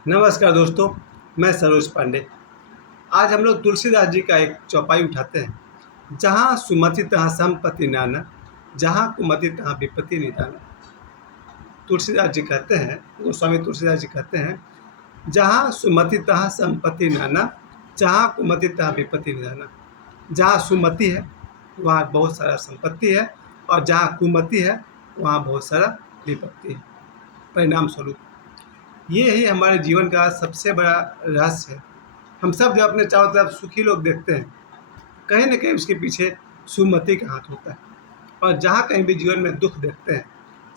नमस्कार दोस्तों, मैं सरोज पांडे। आज हम लोग तुलसीदास जी का एक चौपाई उठाते हैं। जहाँ सुमति तहाँ संपत्ति नाना, जहाँ कुमति तहाँ विपत्ति निदाना। तुलसीदास जी कहते हैं, गोस्वामी तुलसीदास जी कहते हैं, जहाँ सुमति तहाँ संपत्ति नाना, जहाँ कुमति तहाँ विपत्ति निदाना। जहाँ सुमति है वहाँ बहुत सारा संपत्ति है, और जहाँ कुमति है वहाँ बहुत सारा विपत्ति है। परिणाम स्वरूप ये ही हमारे जीवन का सबसे बड़ा रहस्य है। हम सब जब अपने चारों तरफ सुखी लोग देखते हैं, कहीं न कहीं उसके पीछे सुमति का हाथ होता है। और जहाँ कहीं भी जीवन में दुख देखते हैं,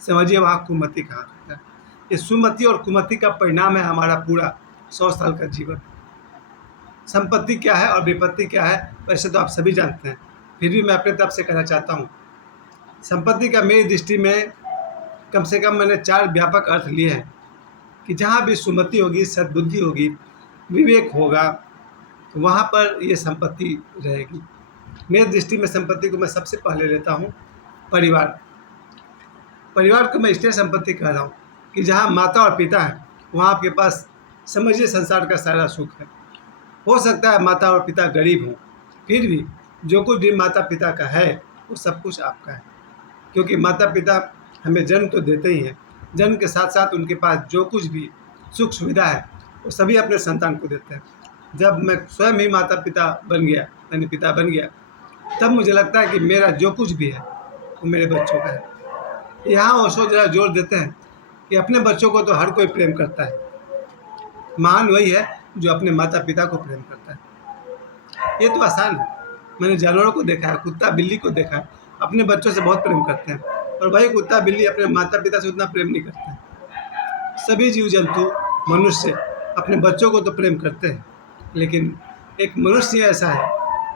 समझिए वहाँ कुमति का हाथ होता है। ये सुमति और कुमति का परिणाम है हमारा पूरा 100 साल का जीवन। संपत्ति क्या है और विपत्ति क्या है, वैसे तो आप सभी जानते हैं, फिर भी मैं अपने तरफ से कहना चाहता हूँ। संपत्ति का मेरी दृष्टि में कम से कम मैंने 4 व्यापक अर्थ लिए हैं कि जहाँ भी सुमति होगी, सद्बुद्धि होगी, विवेक होगा, वहाँ पर ये संपत्ति रहेगी। मेरी दृष्टि में संपत्ति को मैं सबसे पहले लेता हूँ परिवार। परिवार को मैं इसलिए संपत्ति कह रहा हूँ कि जहाँ माता और पिता हैं, वहाँ आपके पास समझिए संसार का सारा सुख है। हो सकता है माता और पिता गरीब हों, फिर भी जो कुछ भी माता पिता का है वो सब कुछ आपका है। क्योंकि माता पिता हमें जन्म तो देते ही हैं, जन्म के साथ साथ उनके पास जो कुछ भी सुख सुविधा है वो सभी अपने संतान को देते हैं। जब मैं स्वयं ही माता पिता बन गया, यानी पिता बन गया, तब मुझे लगता है कि मेरा जो कुछ भी है वो मेरे बच्चों का है। यहाँ ओशो जरा जोर देते हैं कि अपने बच्चों को तो हर कोई प्रेम करता है, महान वही है जो अपने माता पिता को प्रेम करता है। ये तो आसान है। मैंने जानवरों को देखा है, कुत्ता बिल्ली को देखा है, अपने बच्चों से बहुत प्रेम करते हैं, और वही कुत्ता बिल्ली अपने माता पिता से उतना प्रेम नहीं करते हैं। सभी जीव जंतु, मनुष्य अपने बच्चों को तो प्रेम करते हैं, लेकिन एक मनुष्य ऐसा है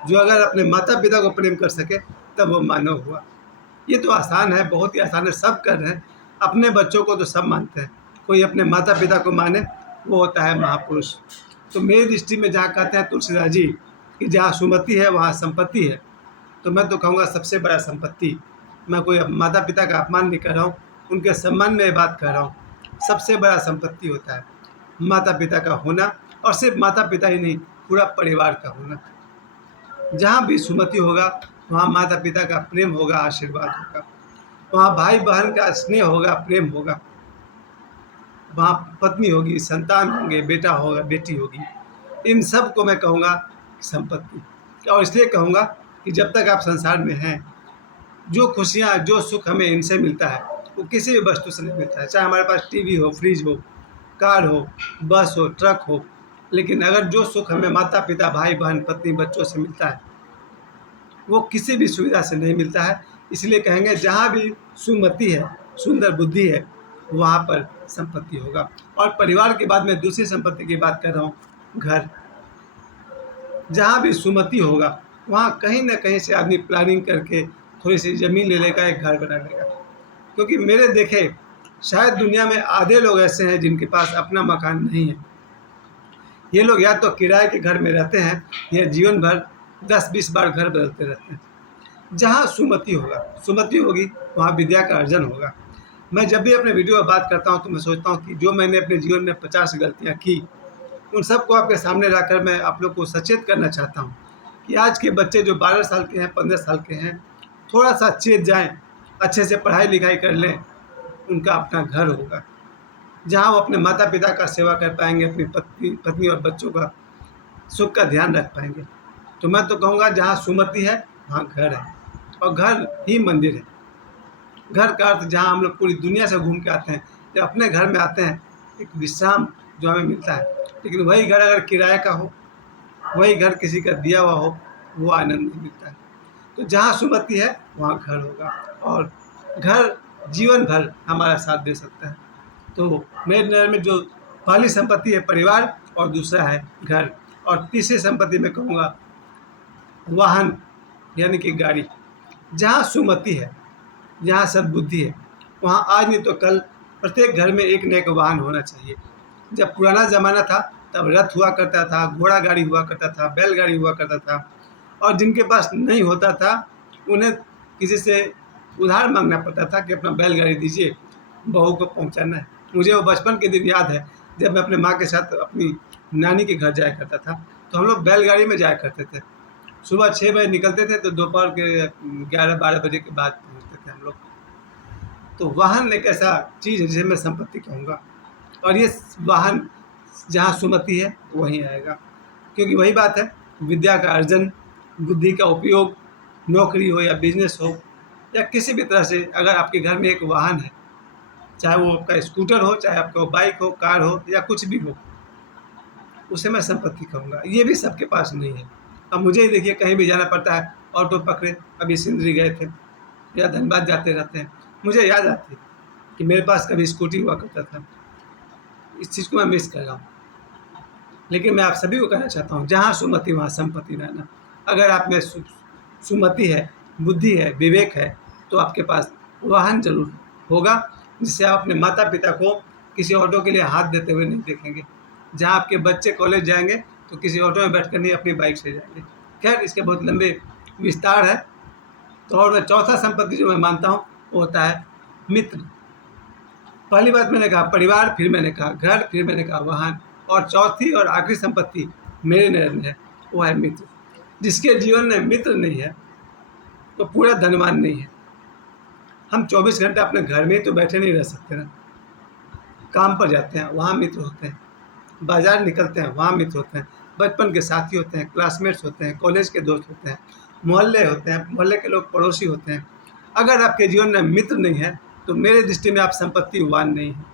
जो अगर अपने माता पिता को प्रेम कर सके तब वो मानव हुआ। ये तो आसान है, बहुत ही आसान है, सब कर रहे हैं। अपने बच्चों को तो सब मानते हैं, कोई अपने माता पिता को माने वो होता है महापुरुष। तो मेरी दृष्टि में जहाँ कहते हैं तुलसीदास जी कि जहाँ सुमति है वहाँ संपत्ति है, तो मैं तो कहूँगा सबसे बड़ा संपत्ति, मैं कोई माता पिता का अपमान नहीं कर रहा हूँ, उनके सम्मान में बात कर रहा हूँ, सबसे बड़ा संपत्ति होता है माता पिता का होना, और सिर्फ माता पिता ही नहीं, पूरा परिवार का होना। जहाँ भी सुमति होगा वहाँ माता पिता का प्रेम होगा, आशीर्वाद होगा, वहाँ भाई बहन का स्नेह होगा, प्रेम होगा, वहाँ पत्नी होगी, संतान होंगे, बेटा होगा, बेटी होगी। इन सब को मैं कहूँगा संपत्ति। और इसलिए कहूँगा कि जब तक आप संसार में हैं, जो खुशियाँ, जो सुख हमें इनसे मिलता है वो किसी भी वस्तु से नहीं मिलता है। चाहे हमारे पास टीवी हो, फ्रिज हो, कार हो, बस हो, ट्रक हो, लेकिन अगर जो सुख हमें माता पिता, भाई बहन, पत्नी, बच्चों से मिलता है वो किसी भी सुविधा से नहीं मिलता है। इसलिए कहेंगे जहाँ भी सुमति है, सुंदर बुद्धि है, वहाँ पर संपत्ति होगा। और परिवार के बाद मैं दूसरी संपत्ति की बात कर रहा हूँ, घर। जहाँ भी सुमति होगा वहाँ कहीं ना कहीं से आदमी प्लानिंग करके थोड़ी सी ज़मीन ले लेगा, एक घर बना लेगा। क्योंकि मेरे देखे शायद दुनिया में आधे लोग ऐसे हैं जिनके पास अपना मकान नहीं है। ये लोग या तो किराए के घर में रहते हैं या जीवन भर 10-20 बार घर बदलते रहते हैं। जहाँ सुमति होगा, सुमति होगी वहाँ विद्या का अर्जन होगा। मैं जब भी अपने वीडियो में बात करता हूँ तो मैं सोचता हूँ कि जो मैंने अपने जीवन में 50 गलतियाँ की, उन सबको आपके सामने लाकर मैं आप लोग को सचेत करना चाहता हूँ कि आज के बच्चे जो 12 साल के हैं, 15 साल के हैं, थोड़ा सा चेत जाएँ, अच्छे से पढ़ाई लिखाई कर लें, उनका अपना घर होगा जहाँ वो अपने माता पिता का सेवा कर पाएंगे, अपनी पत्नी और बच्चों का सुख का ध्यान रख पाएंगे। तो मैं तो कहूँगा जहाँ सुमति है वहाँ घर है, और घर ही मंदिर है। घर का अर्थ जहाँ हम लोग पूरी दुनिया से घूम के आते हैं, जब अपने घर में आते हैं एक विश्राम जो हमें मिलता है, लेकिन वही घर अगर किराए का हो, वही घर किसी का दिया हुआ हो, वो आनंद नहीं मिलता है। तो जहाँ सुमति है वहाँ घर होगा, और घर जीवन भर हमारा साथ दे सकता है। तो मेरे नज़र में जो पहली संपत्ति है परिवार, और दूसरा है घर, और तीसरी संपत्ति मैं कहूँगा वाहन, यानी कि गाड़ी। जहाँ सुमति है, जहाँ सद्बुद्धि है, वहाँ आज नहीं तो कल प्रत्येक घर में एक न एक वाहन होना चाहिए। जब पुराना ज़माना था तब रथ हुआ करता था, घोड़ा गाड़ी हुआ करता था, बैलगाड़ी हुआ करता था, और जिनके पास नहीं होता था उन्हें किसी से उधार मांगना पड़ता था कि अपना बैलगाड़ी दीजिए, बहू को पहुंचाना है। मुझे वो बचपन के दिन याद है जब मैं अपने माँ के साथ अपनी नानी के घर जाया करता था, तो हम लोग बैलगाड़ी में जाया करते थे। सुबह 6 बजे निकलते थे तो दोपहर के 11-12 बजे के बाद पहुँचते थे हम लोग। तो वाहन एक ऐसा चीज़ है जिसे मैं संपत्ति कहूँगा, और ये वाहन जहाँ सुमति है वहीं आएगा, क्योंकि वही बात है, विद्या का अर्जन, बुद्धि का उपयोग, नौकरी हो या बिजनेस हो या किसी भी तरह से अगर आपके घर में एक वाहन है, चाहे वो आपका स्कूटर हो, चाहे आपका बाइक हो, कार हो या कुछ भी हो, उसे मैं संपत्ति कहूँगा। ये भी सबके पास नहीं है। अब मुझे ही देखिए, कहीं भी जाना पड़ता है, ऑटो पकड़े, अभी सिंदरी गए थे या धनबाद जाते रहते हैं, मुझे याद आती है कि मेरे पास कभी स्कूटी हुआ करता था। इस चीज़ को मैं मिस कर रहा हूँ। लेकिन मैं आप सभी को कहना चाहता हूँ, जहाँ सुमति वहाँ संपत्ति रहना। अगर आप में सुमति है, बुद्धि है, विवेक है, तो आपके पास वाहन जरूर होगा, जिससे आप अपने माता पिता को किसी ऑटो के लिए हाथ देते हुए नहीं देखेंगे। जहाँ आपके बच्चे कॉलेज जाएंगे तो किसी ऑटो में बैठकर नहीं, अपनी बाइक से जाएंगे। खैर, इसके बहुत लंबे विस्तार है। तो और मैं चौथा संपत्ति जो मैं मानता हूँ वो होता है मित्र। पहली बात मैंने कहा परिवार, फिर मैंने कहा घर, फिर मैंने कहा वाहन, और चौथी और आखिरी संपत्ति मेरे नज़र में है, वो है मित्र। जिसके जीवन में मित्र नहीं है तो पूरा धनवान नहीं है। हम 24 घंटे अपने घर में ही तो बैठे नहीं रह सकते ना। काम पर जाते हैं, वहाँ मित्र होते हैं, बाजार निकलते हैं, वहाँ मित्र होते हैं, बचपन के साथी होते हैं, क्लासमेट्स होते हैं, कॉलेज के दोस्त होते हैं, मोहल्ले होते हैं, मोहल्ले के लोग पड़ोसी होते हैं। अगर आपके जीवन में मित्र नहीं है तो मेरे दृष्टि में आप संपत्तिवान नहीं हैं।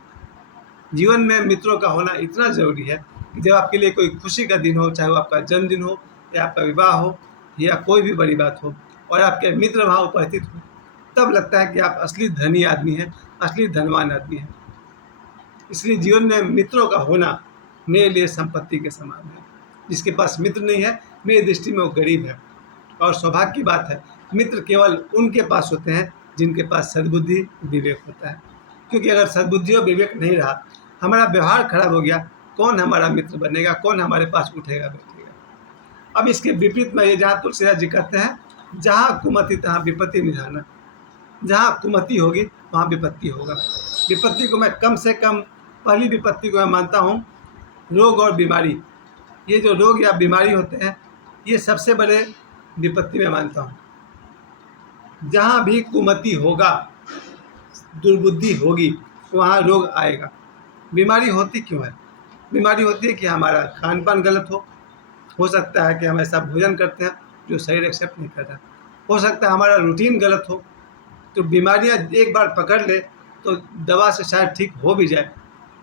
जीवन में मित्रों का होना इतना ज़रूरी है कि जब आपके लिए कोई खुशी का दिन हो, चाहे वो आपका जन्मदिन हो या आपका विवाह हो या कोई भी बड़ी बात हो, और आपके मित्र वहाँ उपस्थित हो, तब लगता है कि आप असली धनी आदमी हैं, असली धनवान आदमी हैं। इसलिए जीवन में मित्रों का होना मेरे लिए संपत्ति के समान है। जिसके पास मित्र नहीं है, मेरी दृष्टि में वो गरीब है। और सौभाग्य की बात है, मित्र केवल उनके पास होते हैं जिनके पास सद्बुद्धि, विवेक होता है। क्योंकि अगर सद्बुद्धि और विवेक नहीं रहा, हमारा व्यवहार खराब हो गया, कौन हमारा मित्र बनेगा, कौन हमारे पास उठेगा बैठेगा। अब इसके विपरीत में ये जहाँ तुलसीदास जी कहते हैं, जहाँ कुमति तहाँ विपत्ति निधाना। जहाँ कुमति होगी वहाँ विपत्ति होगा। विपत्ति को मैं कम से कम, पहली विपत्ति को मैं मानता हूँ रोग और बीमारी। ये जो रोग या बीमारी होते हैं, ये सबसे बड़े विपत्ति में मानता हूँ। जहाँ भी कुमति होगा, दुर्बुद्धि होगी, वहाँ रोग आएगा। बीमारी होती क्यों है? बीमारी होती है कि हमारा खान पान गलत हो सकता है कि हम ऐसा भोजन करते हैं जो शरीर एक्सेप्ट नहीं करता, हो सकता है हमारा रूटीन गलत हो। तो बीमारियाँ एक बार पकड़ ले तो दवा से शायद ठीक हो भी जाए,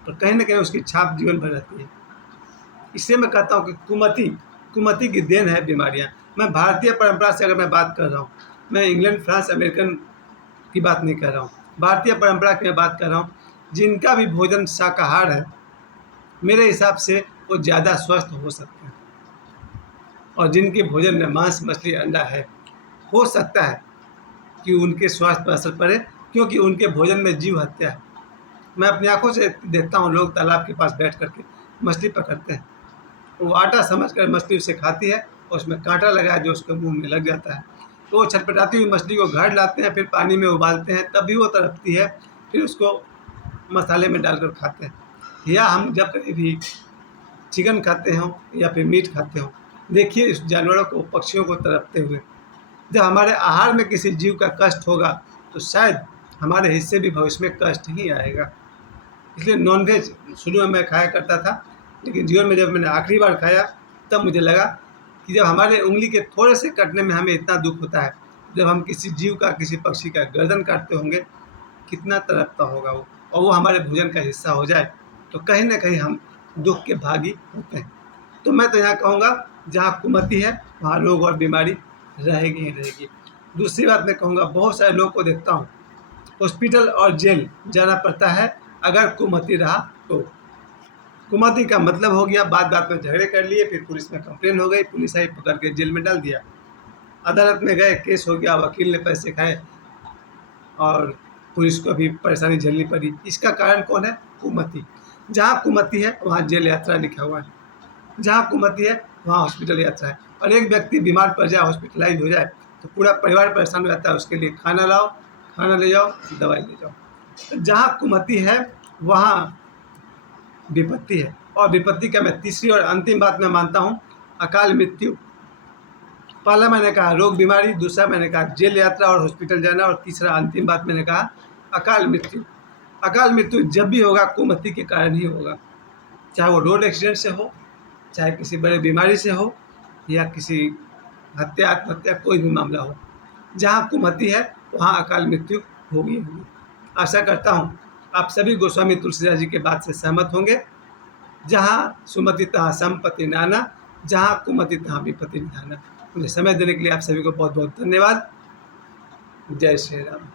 तो कहीं ना कहीं उसकी छाप जीवन भर रहती है। इसलिए मैं कहता हूँ कि कुमति की देन है बीमारियाँ। मैं भारतीय परंपरा से अगर मैं बात कर रहा हूँ, मैं इंग्लैंड, फ्रांस, अमेरिकन की बात नहीं कर रहा हूँ, भारतीय परंपरा की मैं बात कर रहा हूँ। जिनका भी भोजन शाकाहार है, मेरे हिसाब से वो ज़्यादा स्वस्थ हो सकते हैं। और जिनके भोजन में मांस, मछली, अंडा है, हो सकता है कि उनके स्वास्थ्य पर असर पड़े, क्योंकि उनके भोजन में जीव हत्या है। मैं अपनी आंखों से देखता हूँ, लोग तालाब के पास बैठ करके मछली पकड़ते हैं, वो आटा समझकर मछली उसे खाती है और उसमें कांटा लगा है जो उसके मुंह में लग जाता है, तो वो छटपटाती हुई मछली को घर लाते हैं, फिर पानी में उबालते हैं, तब भी वो तड़पती है, फिर उसको मसाले में डालकर खाते हैं। या हम जब कभी भी चिकन खाते हो या फिर मीट खाते हो, देखिए इस जानवरों को, पक्षियों को तड़पते हुए। जब हमारे आहार में किसी जीव का कष्ट होगा तो शायद हमारे हिस्से भी भविष्य में कष्ट ही आएगा। इसलिए नॉनवेज शुरू में मैं खाया करता था, लेकिन जीवन में जब मैंने आखिरी बार खाया तब मुझे लगा कि जब हमारे उंगली के थोड़े से कटने में हमें इतना दुख होता है, जब हम किसी जीव का, किसी पक्षी का गर्दन काटते होंगे, कितना तड़पता होगा वो, और वो हमारे भोजन का हिस्सा हो जाए तो कहीं ना कहीं हम दुख के भागी होते हैं। तो मैं तो यहाँ कहूँगा, जहाँ कुमति है वहाँ रोग और बीमारी रहेगी ही रहेगी। दूसरी बात मैं कहूँगा, बहुत सारे लोगों को देखता हूँ हॉस्पिटल और जेल जाना पड़ता है अगर कुमति रहा तो। कुमति का मतलब हो गया, बात बात में झगड़े कर लिए, फिर पुलिस में कंप्लेन हो गई, पुलिस आई पकड़ के जेल में डाल दिया, अदालत में गए, केस हो गया, वकील ने पैसे खाए और पुलिस को भी परेशानी झेलनी पड़ी। इसका कारण कौन है? कुमति। जहाँ कुमति है वहाँ जेल यात्रा लिखा हुआ है, जहाँ कुमति है वहाँ हॉस्पिटल यात्रा है। और एक व्यक्ति बीमार पड़ जाए, हॉस्पिटलाइज हो जाए, तो पूरा परिवार परेशान हो जाता है, उसके लिए खाना लाओ, खाना ले जाओ, दवाई ले जाओ। जहाँ कुमति है वहाँ विपत्ति है। और विपत्ति का मैं तीसरी और अंतिम बात मैं मानता हूँ अकाल मृत्यु। पहला मैंने कहा रोग बीमारी, दूसरा मैंने कहा जेल यात्रा और हॉस्पिटल जाना, और तीसरा अंतिम बात मैंने कहा अकाल मृत्यु। अकाल मृत्यु जब भी होगा कुमति के कारण ही होगा, चाहे वो रोड एक्सीडेंट से हो, चाहे किसी बड़े बीमारी से हो, या किसी हत्या आत्महत्या कोई भी मामला हो। जहाँ कुमति है वहाँ अकाल मृत्यु होगी होगी। आशा करता हूँ आप सभी गोस्वामी तुलसीदास जी के बात से सहमत होंगे। जहाँ सुमति तहाँ संपत्ति नाना, जहाँ कुमति तहाँ विपत्ति निधाना। मुझे समय देने के लिए आप सभी को बहुत बहुत धन्यवाद। जय श्री राम।